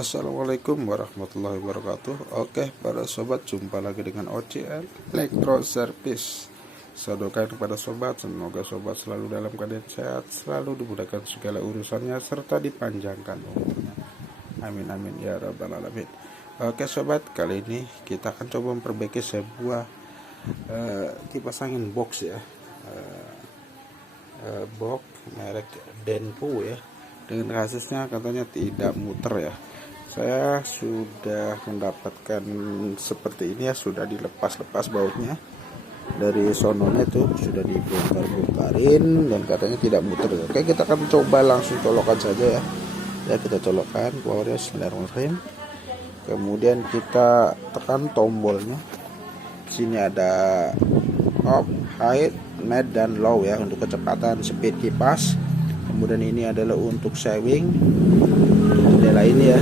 Assalamualaikum warahmatullahi wabarakatuh. Oke para sobat, jumpa lagi dengan OCL Electro Service. Saya doakan kepada sobat, semoga sobat selalu dalam keadaan sehat, selalu dimudahkan segala urusannya, serta dipanjangkan umurnya. Amin amin ya rabbal alamin. Oke sobat, kali ini kita akan coba memperbaiki sebuah kipas angin box ya, box merek Denpo ya, dengan kasusnya katanya tidak muter ya. Saya sudah mendapatkan seperti ini ya, sudah dilepas-lepas bautnya dari sononya, itu sudah dibongkar-bongkarin dan katanya tidak muter. Oke, kita akan coba langsung colokan saja ya. Ya, kita colokkan powernya, bismillahirrahmanirrahim. Kemudian kita tekan tombolnya. Sini ada off, high, mid dan low ya untuk kecepatan speed kipas. Kemudian ini adalah untuk saving, jendela ini ya,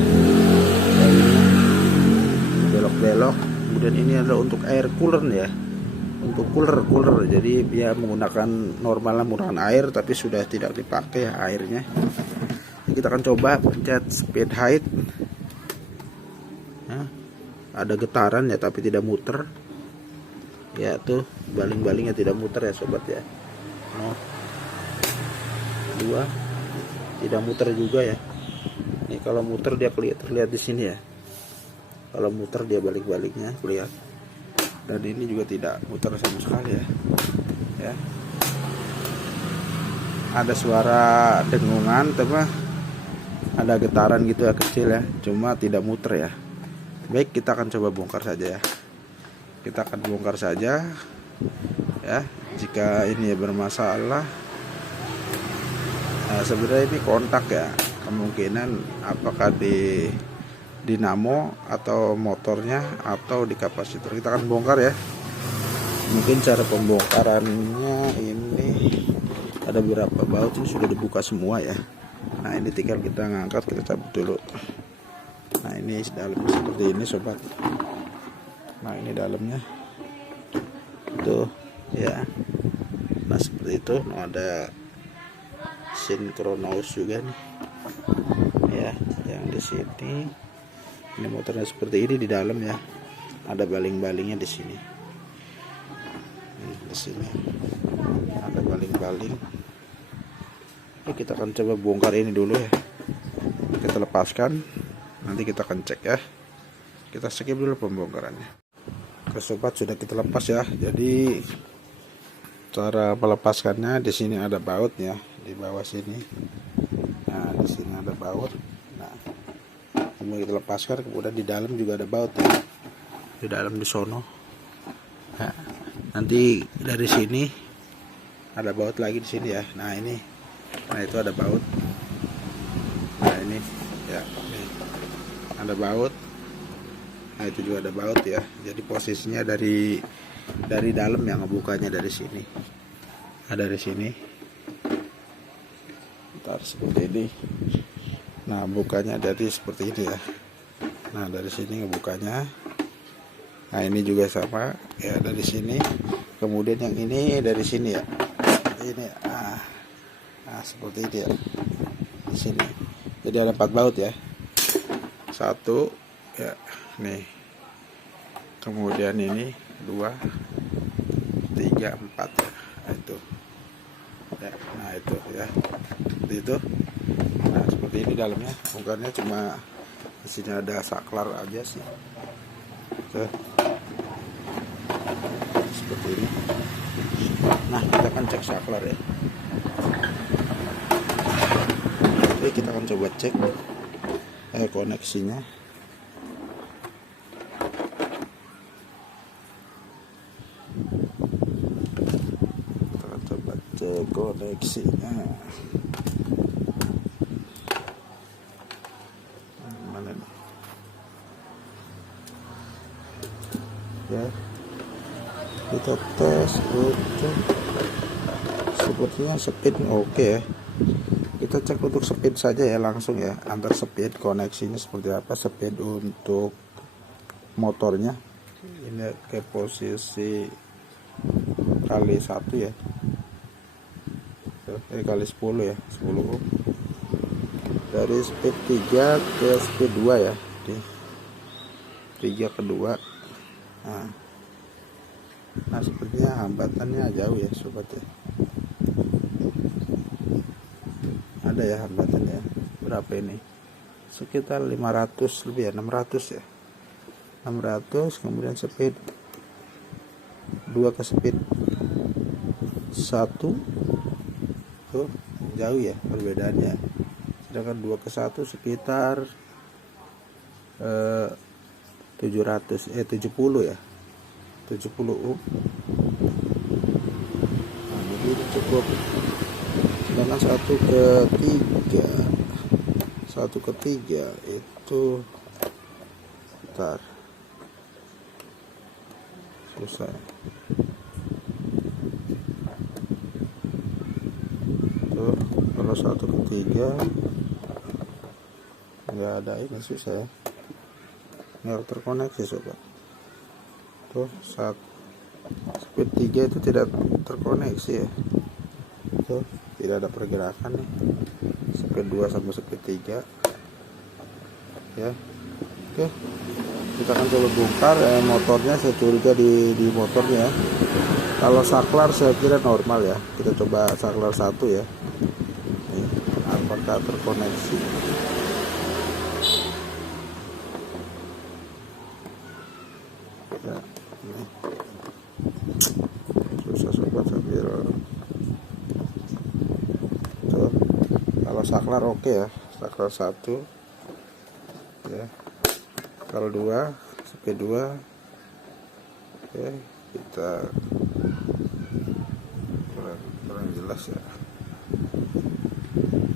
belok-belok. Kemudian ini adalah untuk air cooler ya, untuk cooler. Jadi dia menggunakan normalnya menggunakan air, tapi sudah tidak dipakai airnya. Jadi kita akan coba pencet speed height. Nah, ada getaran ya, tapi tidak muter. Ya tuh, baling-balingnya tidak muter ya sobat ya. No. 2 tidak muter juga ya. Ini kalau muter dia terlihat di sini ya. Kalau muter dia balik-baliknya lihat. Dan ini juga tidak muter sama sekali ya. Ya. Ada suara dengungan, tapi ada getaran gitu ya, kecil ya. Cuma tidak muter ya. Baik, kita akan coba bongkar saja ya. Kita akan bongkar saja ya. Jika ini ya bermasalah. Nah, sebenarnya ini kontak ya, kemungkinan apakah di dinamo atau motornya atau di kapasitor. Kita akan bongkar ya. Mungkin cara pembongkarannya ini ada beberapa baut ini sudah dibuka semua ya. Nah, ini tinggal kita ngangkat, kita cabut dulu. Nah, ini dalamnya seperti ini sobat. Nah, ini dalamnya tuh ya. Nah, seperti itu. Nah, ada sinkronos juga nih ya, yang di sini. Ini motornya seperti ini, di dalam ya ada baling-balingnya di sini. Di sini ada baling-baling. Kita akan coba bongkar ini dulu ya. Kita lepaskan, nanti kita akan cek ya. Kita skip dulu pembongkarannya. Oke sobat, sudah kita lepas ya. Jadi cara melepaskannya, di sini ada baut ya, di bawah sini. Nah, di sini ada baut. Nah, kemudian kita lepaskan, kemudian di dalam juga ada baut ya. Di dalam di sono. Nah, nanti dari sini ada baut lagi di sini ya. Nah, ini. Nah, itu ada baut. Nah, ini ya. Ini. Ada baut. Nah, itu juga ada baut ya. Jadi posisinya dari dalam yang ngebukanya dari sini. Nah, dari sini. Ntar seperti ini. Nah, bukanya dari seperti ini ya. Nah, dari sini ngebukanya. Nah, ini juga sama ya, dari sini. Kemudian yang ini dari sini ya. Ini nah, seperti ini ya. Di sini. Jadi ada 4 baut ya. 1 ya, nih. Kemudian ini 2 3 4 ya. Nah, itu. Ya, nah itu ya. Seperti itu. Nah, seperti ini dalamnya. Bukannya cuma di sini ada saklar aja sih. Oke. Seperti ini. Nah, kita akan cek saklar ya. Oke, kita akan coba cek koneksinya. Kita akan coba cek koneksinya. Mana nih? Ya, kita tes untuk sepertinya speed oke ya. Kita cek untuk speed saja ya, langsung ya, antar speed koneksinya seperti apa. Speed untuk motornya ini ke posisi kali 1 ya, kali 10 ya, 10 ohm. dari speed 3 ke speed 2 ya, di 3 ke 2. Nah sepertinya hambatannya jauh ya sobat ya, ada ya hambatannya. Berapa ini, sekitar 500 lebih ya, 600 ya, 600. Kemudian speed 2 ke speed 1 tuh jauh ya perbedaannya, sedangkan 2 ke 1 sekitar 70 ya, 70 ohm. Nah, jadi ini cukup. Sedangkan 1 ke 3 itu bentar, susah. Tuh, kalau 1 ke 3 nggak ada, ini susah ya, nggak terkoneksi sobat. Tuh, saat speed 3 itu tidak terkoneksi ya, tuh tidak ada pergerakan nih, speed 2 sama speed 3 ya. Oke, kita akan coba bongkar motornya. Saya curiga di motornya ya. Kalau saklar saya kira normal ya, kita coba saklar 1 ya. Nih, apakah terkoneksi? Ya, nih. Susah sobat sambil. Tuh, kalau saklar oke ya, saklar 1 ya. Kalau 2 speed 2 oke, kita kurang jelas ya.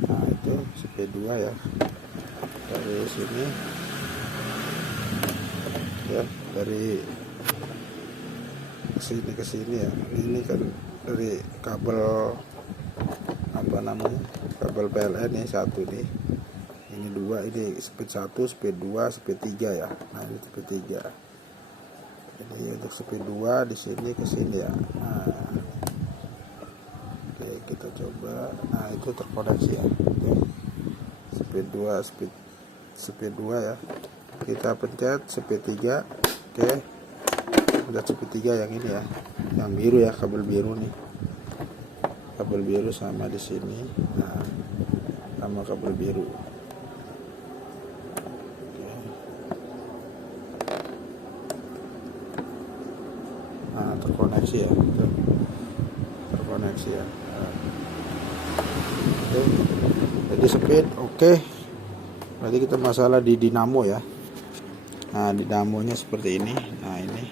Nah itu speed 2 ya, dari sini ya, dari ke sini ya. Ini kan dari kabel apa namanya, kabel PLN nih, 1 nih, ini 2, ini speed 1, speed 2, speed 3 ya. Nah ini speed 3, ini untuk speed 2 di sini ke sini ya. Nah, oke kita coba. Nah itu terkoneksi ya, speed 2, speed 2 ya. Kita pencet speed 3. Oke, pencet speed 3 yang ini ya, yang biru ya, kabel biru nih, kabel biru sama di sini. Nah sama kabel biru. Nah terkoneksi ya, terkoneksi ya. Oke, jadi speed oke. Berarti kita masalah di dinamo ya. Nah dinamonya seperti ini. Nah ini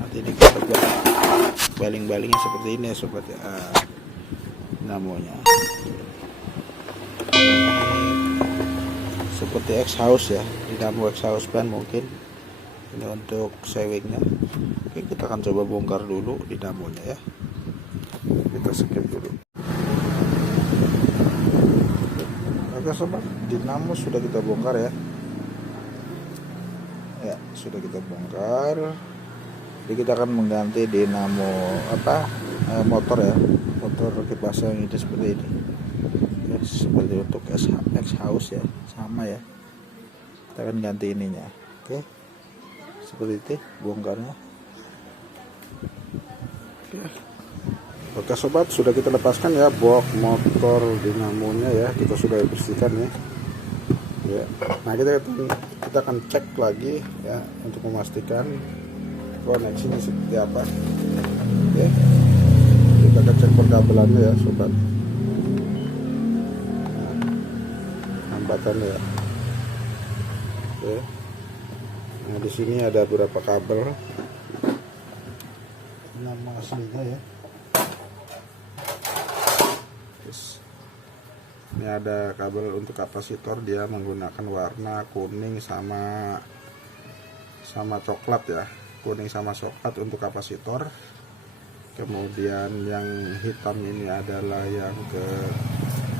nanti ini kita baling-balingnya seperti ini ya sobat ya. Dinamonya seperti exhaust ya, dinamo exhaust fan mungkin. Ini untuk sewingnya. Oke, kita akan coba bongkar dulu dinamonya ya. Kita skip dulu. Oke sobat, dinamo sudah kita bongkar ya. Ya, sudah kita bongkar. Jadi kita akan mengganti dinamo motor ya, motor kipas yang ini seperti ini. Ya, seperti untuk exhaust ya, sama ya. Kita akan ganti ininya. Oke, seperti itu bongkarnya. Oke sobat, sudah kita lepaskan ya box motor dinamonya ya, kita sudah bersihkan ya. Ya, nah kita akan cek lagi ya untuk memastikan koneksinya seperti apa. Ya, kita akan cek perkabelannya ya sobat. Nah, hambatannya ya. Oke. Nah di sini ada beberapa kabel. Nama aslinya ya. Ini ada kabel untuk kapasitor, dia menggunakan warna kuning sama coklat ya, kuning sama coklat untuk kapasitor. Kemudian yang hitam ini adalah yang ke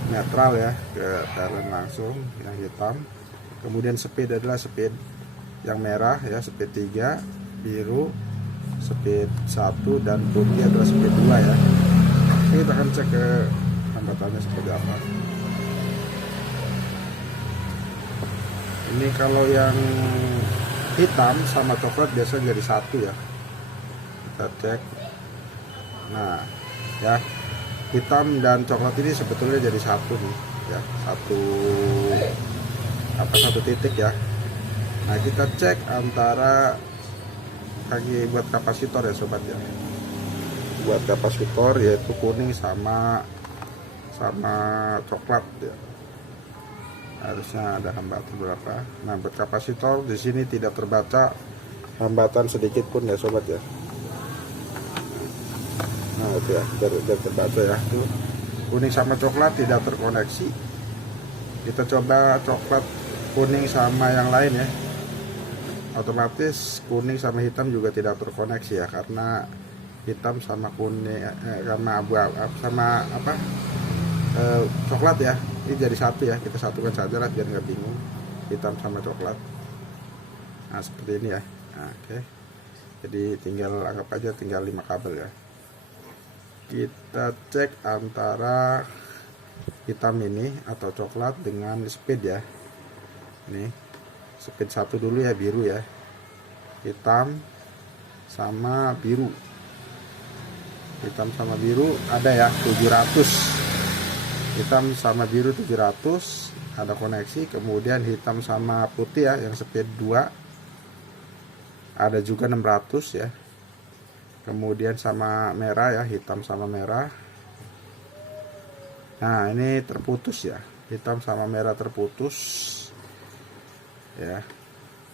netral ya, ke talent langsung yang hitam. Kemudian speed adalah speed yang merah ya, speed 3, biru speed 1, dan putih adalah speed 2 ya. Ini kita akan cek ke hambatannya seperti apa. Ini kalau yang hitam sama coklat biasa jadi satu ya, kita cek. Nah ya, hitam dan coklat ini sebetulnya jadi satu nih ya, satu titik ya. Nah kita cek antara kaki buat kapasitor ya sobat ya, buat kapasitor yaitu kuning sama coklat ya, harusnya ada hambatan berapa. Nah buat kapasitor di sini tidak terbaca hambatan sedikit pun ya sobat ya. Nah itu ya, biar terbaca ya, tuh kuning sama coklat tidak terkoneksi. Kita coba coklat kuning sama yang lain ya, otomatis kuning sama hitam juga tidak terkoneksi ya, karena hitam sama kuning karena abu-abu sama apa coklat ya, ini jadi satu ya. Kita satukan saja lah biar nggak bingung, hitam sama coklat. Nah seperti ini ya. Nah, oke, jadi tinggal anggap aja tinggal 5 kabel ya. Kita cek antara hitam ini atau coklat dengan speed ya. Ini speed 1 dulu ya, biru ya, hitam sama biru. Hitam sama biru ada ya 700, hitam sama biru 700 ada koneksi. Kemudian hitam sama putih ya, yang speed 2 ada juga 600 ya. Kemudian sama merah ya, hitam sama merah. Nah ini terputus ya, hitam sama merah terputus ya.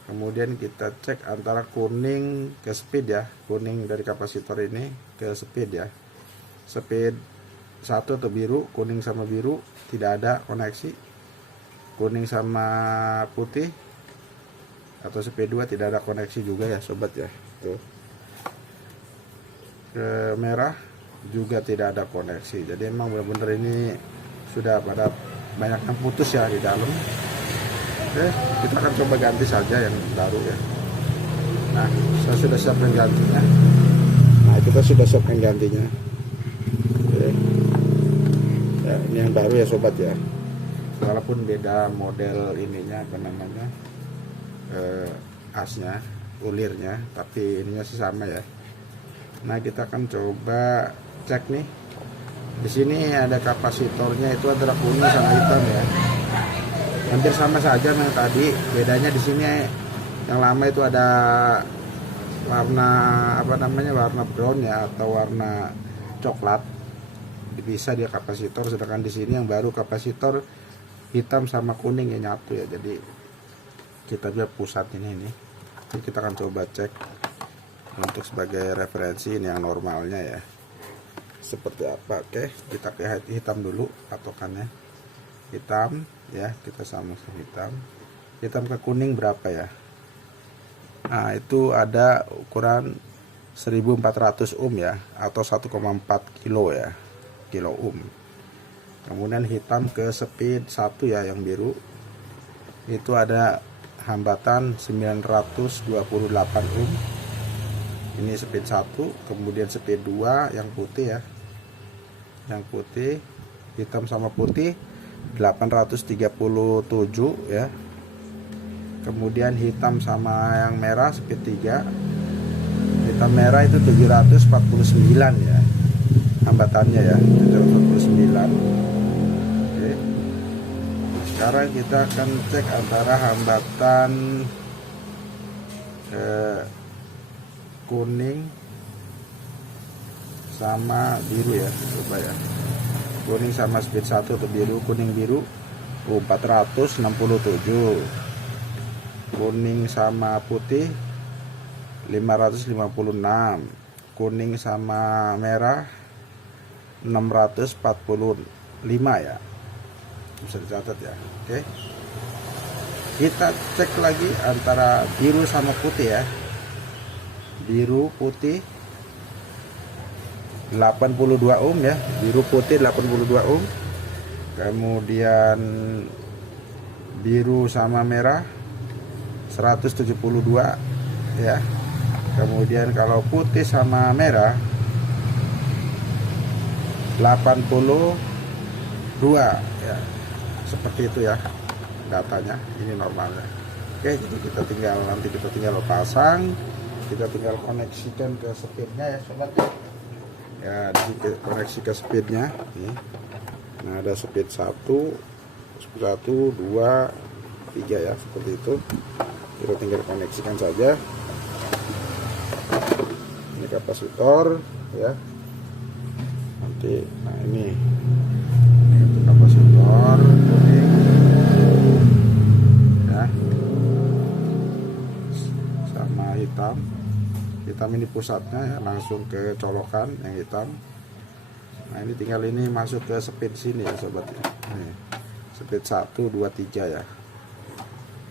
Kemudian kita cek antara kuning ke speed ya, kuning dari kapasitor ini ke speed ya, speed 1 atau biru, kuning sama biru tidak ada koneksi. Kuning sama putih atau speed 2 tidak ada koneksi juga ya sobat ya. Tuh, ke merah juga tidak ada koneksi. Jadi emang benar-benar ini sudah pada banyak yang putus ya di dalam. Oke, kita akan coba ganti saja yang baru ya. Nah saya sudah siapkan gantinya. Nah kita sudah siapkan gantinya. Oke ya, ini yang baru ya sobat ya, walaupun beda model ininya apa namanya asnya, ulirnya, tapi ininya sih sama ya. Nah kita akan coba cek nih. Di sini ada kapasitornya, itu adalah kuning sama hitam ya. Hampir sama saja yang tadi. Bedanya di sini yang lama itu ada warna apa namanya, warna brown ya atau warna coklat. Bisa dia kapasitor, sedangkan di sini yang baru kapasitor hitam sama kuning ya nyatu ya. Jadi kita lihat pusat ini nih. Jadi kita akan coba cek untuk sebagai referensi ini yang normalnya ya seperti apa. Oke, kita ke hitam dulu patokannya, hitam ya, kita sama hitam. Hitam ke kuning berapa ya? Nah itu ada ukuran 1400 ohm ya, atau 1,4 kilo ya, kilo ohm. Kemudian hitam ke speed 1 ya, yang biru itu ada hambatan 928 ohm. Ini speed 1, kemudian speed 2 yang putih ya. Yang putih, hitam sama putih 837 ya. Kemudian hitam sama yang merah speed 3. Hitam merah itu 749 ya. Hambatannya ya, 749. Oke. Sekarang kita akan cek antara hambatan kuning sama biru ya, coba ya. Kuning sama speed 1 atau biru, kuning biru 467. Kuning sama putih 556. Kuning sama merah 645 ya. Bisa dicatat ya. Oke. Kita cek lagi antara biru sama putih ya. Biru putih 82 ohm ya, biru putih 82 ohm. Kemudian biru sama merah 172 ya. Kemudian kalau putih sama merah 80 2 ya, seperti itu ya datanya, ini normalnya. Oke, jadi nanti kita tinggal pasang, kita tinggal koneksikan ke speednya ya sobat ya, koneksi ke speednya nih. Nah, ada speed 1 2 3 ya, seperti itu. Kita tinggal koneksikan saja. Ini kapasitor ya, nanti nah ini untuk kapasitor kuning ya, sama hitam ini pusatnya ya, langsung ke colokan yang hitam. Nah, ini tinggal ini masuk ke speed sini ya sobat ya. Nih, speed 1 2 3 ya,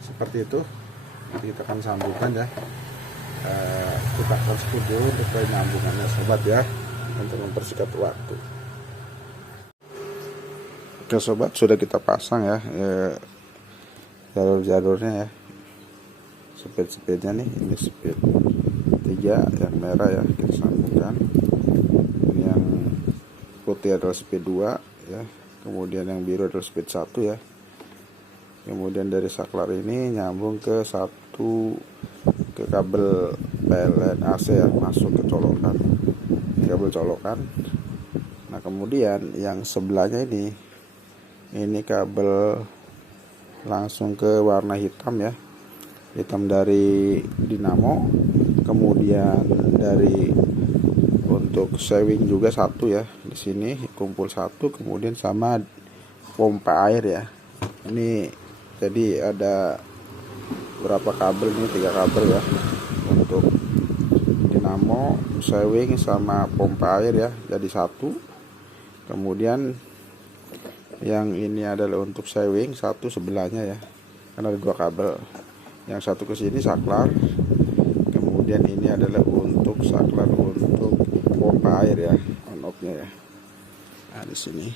seperti itu. Nanti kita akan sambungkan ya, kita akan speed dulu untuk penyambungannya sobat ya, untuk mempersingkat waktu. Oke sobat, sudah kita pasang ya, jalur-jalurnya ya, speed-speednya nih. Ini speed 3 yang merah ya, kita sambungkan. Ini yang putih adalah speed 2 ya, kemudian yang biru adalah speed 1 ya. Kemudian dari saklar ini nyambung ke kabel PLN AC ya, masuk ke colokan, kabel colokan. Nah, kemudian yang sebelahnya ini kabel langsung ke warna hitam ya, hitam dari dinamo. Kemudian dari untuk sewing juga 1 ya, di sini kumpul 1, kemudian sama pompa air ya. Ini jadi ada berapa kabel ini, 3 kabel ya, untuk dinamo, sewing sama pompa air ya, jadi 1. Kemudian yang ini adalah untuk sewing 1 sebelahnya ya, karena ada 2 kabel. Yang 1 ke sini saklar, kemudian ini adalah untuk saklar untuk pompa air ya, on off-nya ya. Nah, di sini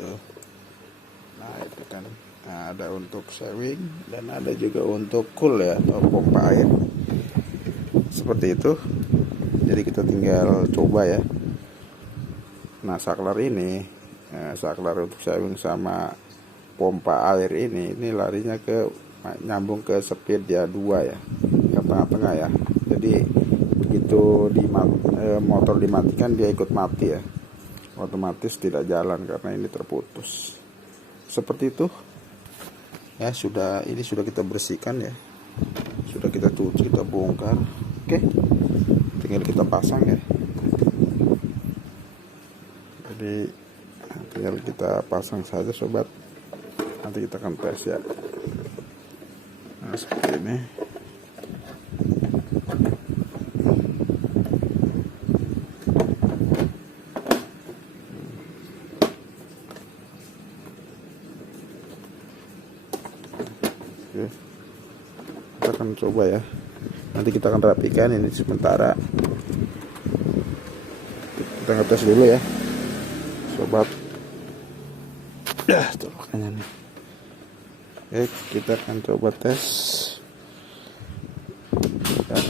tuh. Nah, itu kan. Nah, ada untuk sewing dan ada juga untuk cool ya, atau pompa air. Seperti itu. Jadi kita tinggal coba ya. Nah, saklar ini, saklar untuk sewing sama pompa air ini larinya nyambung ke speed ya 2 ya, ke tengah-tengah ya. Jadi begitu motor dimatikan, dia ikut mati ya, otomatis tidak jalan karena ini terputus. Seperti itu ya. Ini sudah kita bersihkan ya, sudah kita cuci, kita bongkar. Oke, tinggal kita pasang ya. Jadi tinggal kita pasang saja sobat, nanti kita akan tes ya. Nah, seperti ini. Oke, kita akan coba ya, nanti kita akan rapikan ini sementara. Kita ngetes dulu ya sobat ya, colokannya nih. Oke, kita akan coba tes ya.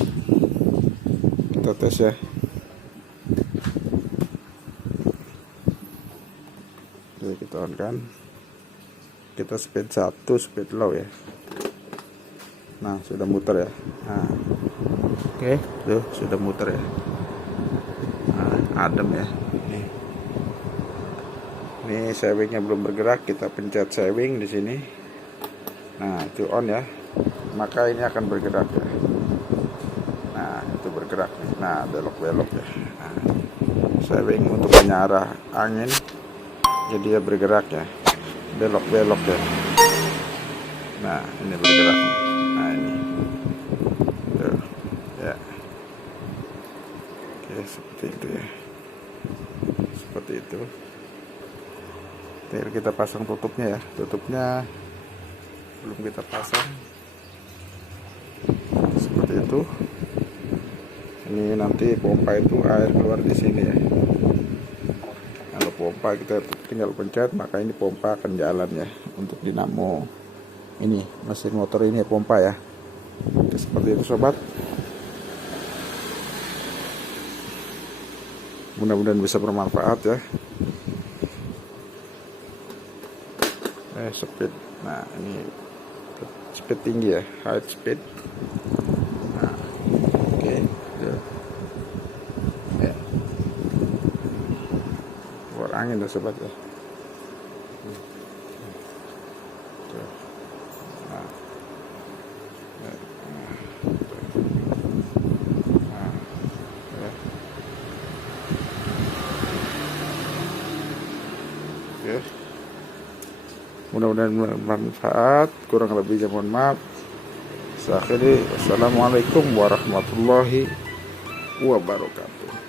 Kita tes ya. Oke, kita on kan, kita speed 1, speed low ya. Nah, sudah muter ya. Nah, oke, tuh sudah muter ya. Nah, adem ya. Ini sewingnya belum bergerak, kita pencet sewing di sini. Nah, itu on ya, maka ini akan bergerak ya. Nah, itu bergerak. Nah, belok-belok ya. Nah, sewing untuk mengarah angin, jadi dia bergerak ya, belok-belok ya. Nah, ini bergerak. Nah, ini tuh ya. Oke, seperti itu ya, seperti itu. Tinggal kita pasang tutupnya ya, tutupnya belum kita pasang. Seperti itu. Ini nanti pompa itu air keluar di sini ya. Kalau pompa kita tinggal pencet, maka ini pompa akan jalan ya, untuk dinamo ini mesin motor ini ya, pompa ya. Seperti itu sobat. Mudah-mudahan bisa bermanfaat ya. Speed. Nah, ini speed tinggi ya, high speed. Nah, oke, ya, keluar angin tuh sobat ya. Tuh. Nah, ya. Nah, ya. Oke. Mudah-mudahan bermanfaat, kurang lebihnya mohon maaf. Akhiri, wassalamualaikum warahmatullahi wabarakatuh.